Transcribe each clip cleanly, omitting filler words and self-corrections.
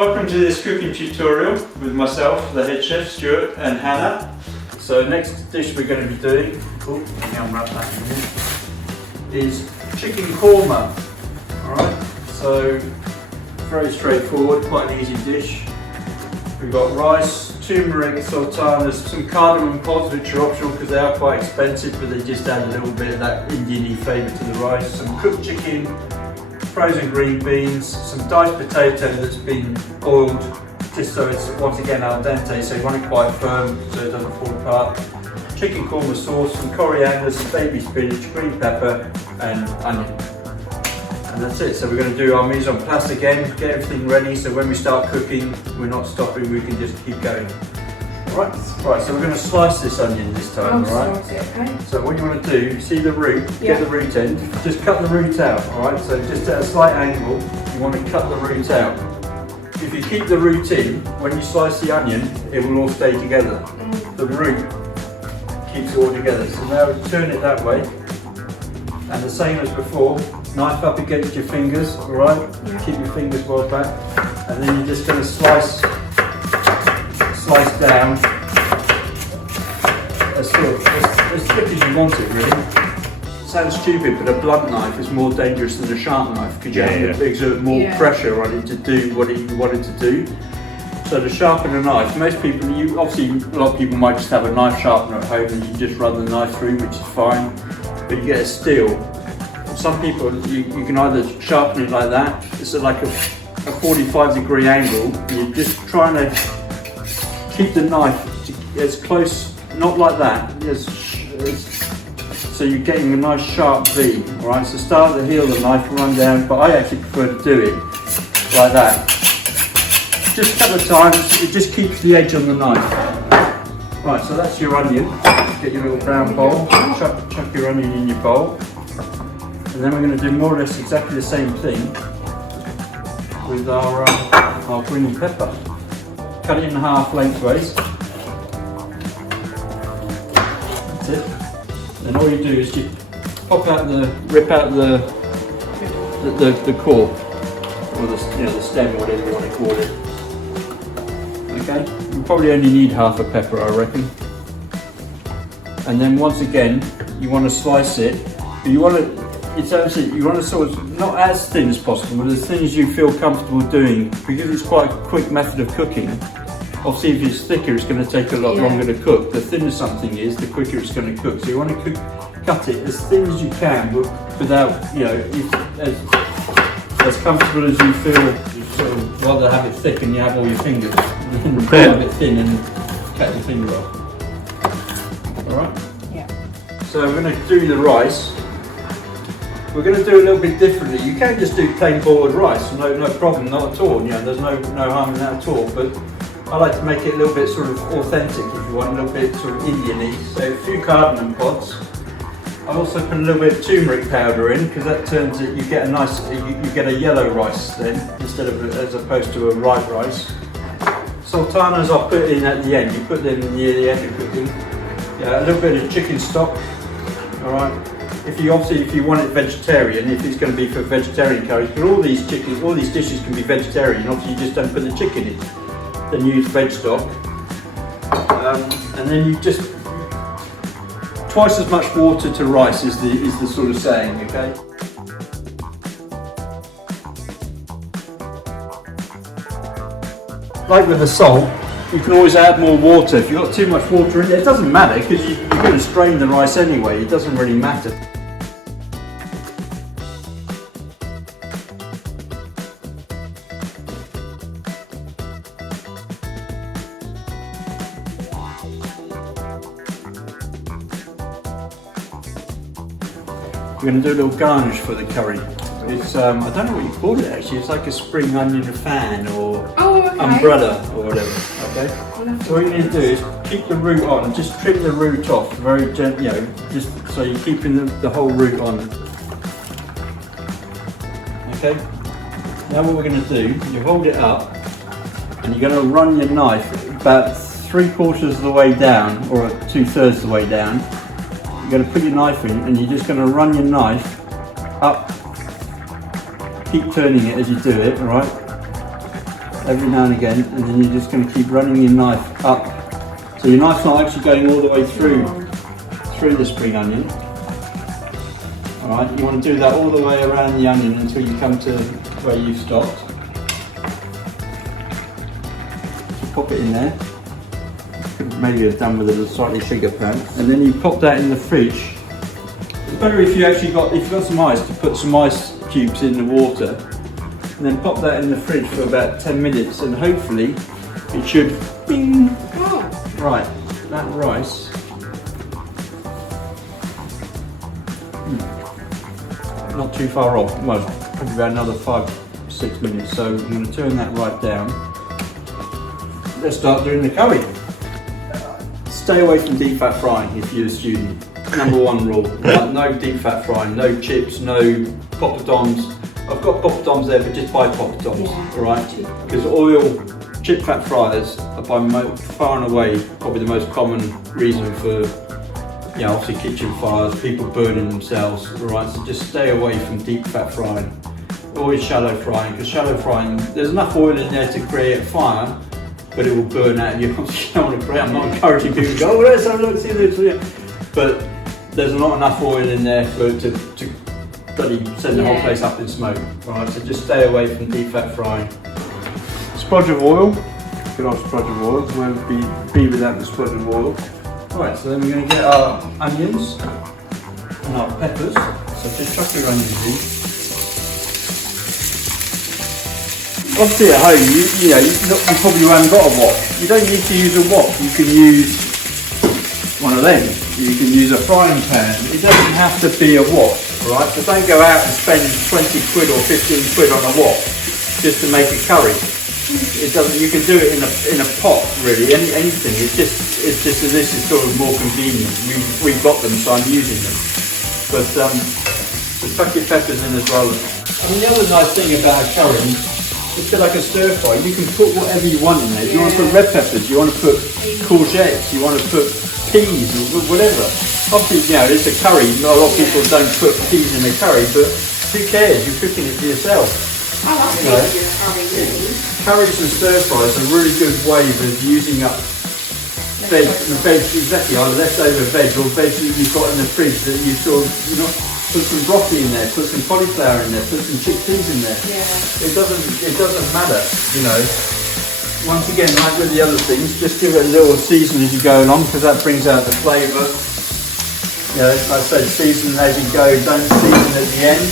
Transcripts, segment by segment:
Welcome to this cooking tutorial with myself, the head chef Stuart and Hannah. So next dish we're going to be doing, unwrap that in here, is chicken korma. Alright, so very straightforward, quite an easy dish. We've got rice, turmeric, sultanas, some cardamom pods which are optional because they are quite expensive, but they just add a little bit of that Indian-y flavour to the rice, some cooked chicken, frozen green beans, some diced potato that's been boiled just so it's once again al dente, so you want it quite firm so it doesn't fall apart. Chicken korma sauce, some coriander, some baby spinach, green pepper and onion. And that's it. So we're going to do our mise en place again, get everything ready so when we start cooking we're not stopping, we can just keep going. Alright, so we're going to slice this onion this time, alright? Okay. So what you want to do, see the root, get the root end, just cut the root out, alright? So just at a slight angle, you want to cut the root out. If you keep the root in, when you slice the onion, it will all stay together. The root keeps it all together. So now turn it that way, and the same as before, knife up against your fingers, alright? Keep your fingers well back, and then you're just going to slice down as thick as you want it, really. Sounds stupid, but a blunt knife is more dangerous than a sharp knife because you have to exert more pressure on it to do what you want it to do. So to sharpen a knife, most people, obviously a lot of people might just have a knife sharpener at home and you just run the knife through, which is fine, but you get a steel. Some people, you can either sharpen it like that, it's at like a 45-degree angle, and you're just trying to keep the knife as close, not like that, so you're getting a nice sharp V, alright? So start at the heel of the knife and run down, but I actually prefer to do it like that. Just a couple of times, it just keeps the edge on the knife. Right, so that's your onion. Get your little brown bowl, chuck your onion in your bowl. And then we're going to do more or less exactly the same thing with our green pepper. Cut it in half lengthways. That's it. Then all you do is just rip out the core, or the stem, or whatever you want to call it. Okay, you probably only need half a pepper, I reckon. And then once again, you want to slice it, but you want to sort of not as thin as possible, but as thin as you feel comfortable doing, because it's quite a quick method of cooking. Obviously, if it's thicker, it's going to take a lot longer to cook. The thinner something is, the quicker it's going to cook. So you want to cut it as thin as you can, but without, as comfortable as you feel. You sort of rather have it thick and you have all your fingers, than have it thin and cut your finger off. All right. Yeah. So we're going to do the rice. We're going to do a little bit differently. You can just do plain boiled rice, no problem, not at all. There's no harm in that at all. But I like to make it a little bit sort of authentic, if you want, a little bit sort of Indian-y. So a few cardamom pods. I also put a little bit of turmeric powder in because that turns it. You get a nice, you get a yellow rice then instead of as opposed to a white rice. Sultanas I'll put in at the end. You put them near the end of cooking. Yeah, a little bit of chicken stock. All right. If you want it vegetarian, if it's going to be for vegetarian curries, but all these dishes can be vegetarian. Obviously, you just don't put the chicken in. Then use veg stock, and then you just twice as much water to rice is the sort of saying, okay? Like with the salt, you can always add more water. If you've got too much water in it, it doesn't matter because you're going to strain the rice anyway. It doesn't really matter. We're going to do a little garnish for the curry. It's I don't know what you call it actually. It's like a spring onion fan or umbrella or whatever. Okay. So what you're going to do is keep the root on. Just trim the root off very gently. Just so you're keeping the whole root on. Okay. Now what we're going to do, you hold it up, and you're going to run your knife about 3/4 of the way down, or 2/3 of the way down. You're going to put your knife in and you're just going to run your knife up, keep turning it as you do it, alright? every now and again, and then you're just going to keep running your knife up. So your knife's not actually going all the way through the spring onion. Alright, you want to do that all the way around the onion until you come to where you've stopped. So pop it in there. Maybe have done with a slightly bigger pan, and then you pop that in the fridge. It's better if you've got some ice, to put some ice cubes in the water, and then pop that in the fridge for about 10 minutes, and hopefully it should bing. Right, that rice. Not too far off, well, probably about another 5-6 minutes. So I'm going to turn that right down. Let's start doing the curry. Stay away from deep fat frying if you're a student. Number one rule, right? No deep fat frying, no chips, no poppadoms. I've got poppadoms there, but just buy poppadoms, alright? Because oil, chip fat fryers are by far and away probably the most common reason for, you know, obviously kitchen fires, people burning themselves, alright? So just stay away from deep fat frying. Always shallow frying, because shallow frying, there's enough oil in there to create a fire, but it will burn out. You don't want to pray. I'm not encouraging people to go, oh, let's have a look, see this. But there's not enough oil in there for it to bloody send the whole place up in smoke. Right, so just stay away from deep fat frying. Spudge of oil. Good old spudge of oil. Where would be without the spudge of oil? Alright, so then we're going to get our onions and our peppers. So just chuck your onions in. Obviously at home, you probably haven't got a wok. You don't need to use a wok. You can use one of them. You can use a frying pan. It doesn't have to be a wok, right? So don't go out and spend 20 quid or 15 quid on a wok just to make a curry. It doesn't. You can do it in a pot, really. Anything. It's just that this is sort of more convenient. We've got them, so I'm using them. But so chuck your peppers in as well. I mean, the other nice thing about a curry, it's a bit like a stir fry. You can put whatever you want in there. You want to put red peppers, you want to put courgettes, you want to put peas or whatever. Obviously, you know, it's a curry. Not a lot of people don't put peas in a curry, but who cares? You're cooking it for yourself. I love peas in a curry, really. Curries and stir fries are a really good way of using up veg, exactly, either leftover veg or veg that you've got in the fridge that you sort of, put some broccoli in there, put some cauliflower in there, put some chickpeas in there. Yeah. It doesn't matter, Once again, like with the other things, just give it a little season as you go along, because that brings out the flavour. Like I said, season as you go, don't season at the end.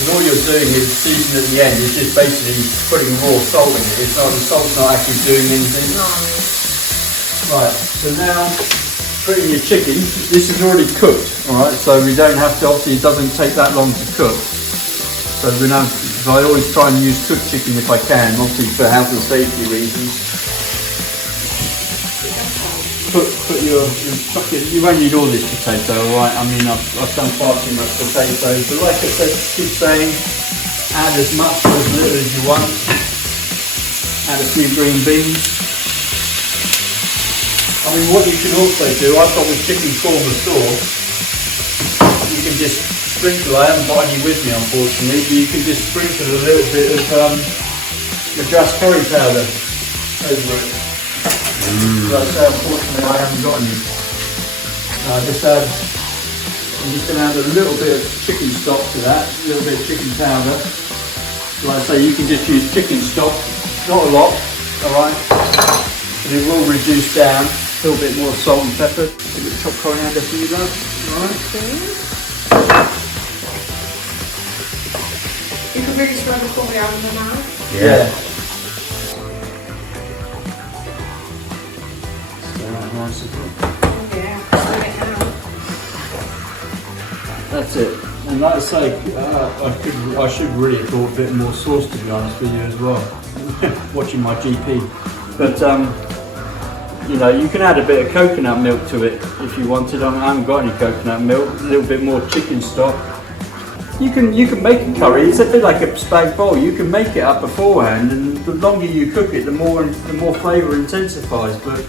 Because all you're doing is season at the end, is just basically putting raw salt in it. The salt's not actually doing anything. No. Right, so now, putting your chicken, this is already cooked, alright, so we don't have to, obviously it doesn't take that long to cook. So I always try and use cooked chicken if I can, obviously for health and safety reasons. You won't need all this potato, alright, I mean I've done far too much potato, but like I said, keep saying, add as much or as little as you want. Add a few green beans. I mean, what you can also do, I've got with chicken korma sauce, you can just sprinkle, I haven't got any with me unfortunately, but you can just sprinkle a little bit of Madras curry powder over it. Like I say, unfortunately I haven't got any. I'm just going to add a little bit of chicken stock to that, a little bit of chicken powder. Like I say, you can just use chicken stock, not a lot, alright, but it will reduce down. A little bit more salt and pepper, a bit of chopped coriander for you guys, alright? You can really smell the coriander now. Yeah. So nice as well. Oh yeah, smell it now. That's it. And like I say, I should really have brought a bit more sauce to be honest with you as well. Watching my GP. But you can add a bit of coconut milk to it if you wanted. I haven't got any coconut milk. A little bit more chicken stock. You can make a curry. It's a bit like a spag bowl. You can make it up beforehand, and the longer you cook it, the more flavour intensifies. But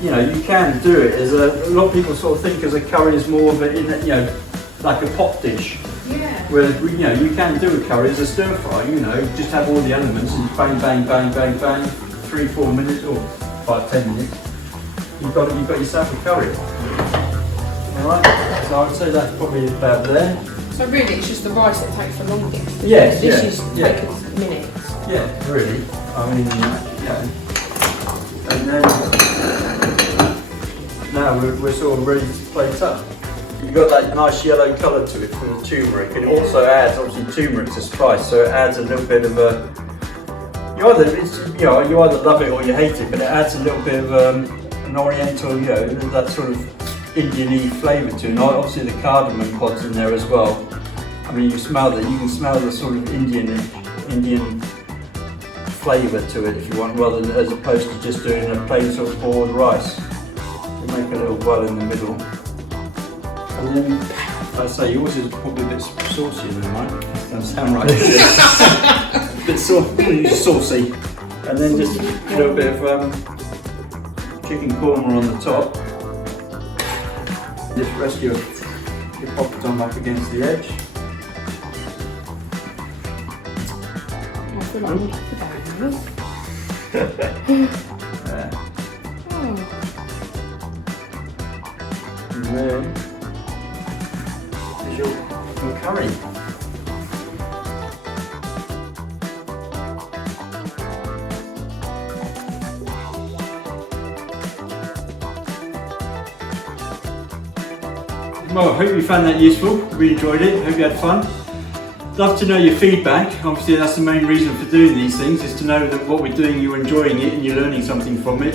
you can do it as a lot of people sort of think as a curry is more of a like a pot dish. Yeah. Whereas, you know, you can do a curry as a stir fry, you know, just have all the elements and bang, bang, bang, bang, bang, 3-4 minutes or 5-10 minutes. You've got yourself a curry. Alright, so I'd say that's probably about there. So really it's just the rice that takes the longest. Yes, the dishes yeah. take us minutes. Yeah, really. I mean, yeah. And then now we're sort of ready to plate up. You've got that nice yellow colour to it from the turmeric, and it also adds, obviously turmeric's a spice, so it adds a little bit of a, you either love it or you hate it, but it adds a little bit of an oriental, you know, that sort of Indian-y flavour to it. And obviously the cardamom pod's in there as well. I mean, you can smell the sort of Indian flavour to it if you want, rather than as opposed to just doing a plain sort of boiled rice. You make a little well in the middle. And then, like I say, yours is probably a bit saucier than mine. Doesn't sound right. A bit saucy. And then just a little bit of chicken korma on the top. Just rest your popcorn up against the edge. I feel like I'm There. Oh. And then your curry. Well, I hope you found that useful. We enjoyed it. Hope you had fun. Love to know your feedback. Obviously, that's the main reason for doing these things, is to know that what we're doing, you're enjoying it and you're learning something from it.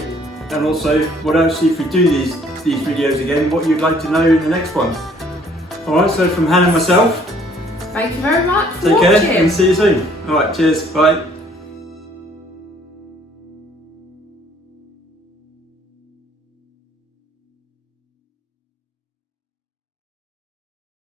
And also, what else, if we do these videos again, what you'd like to know in the next one. Alright, so from Hannah and myself, Thank you very much for take watching. care and see you soon. Alright, cheers, bye.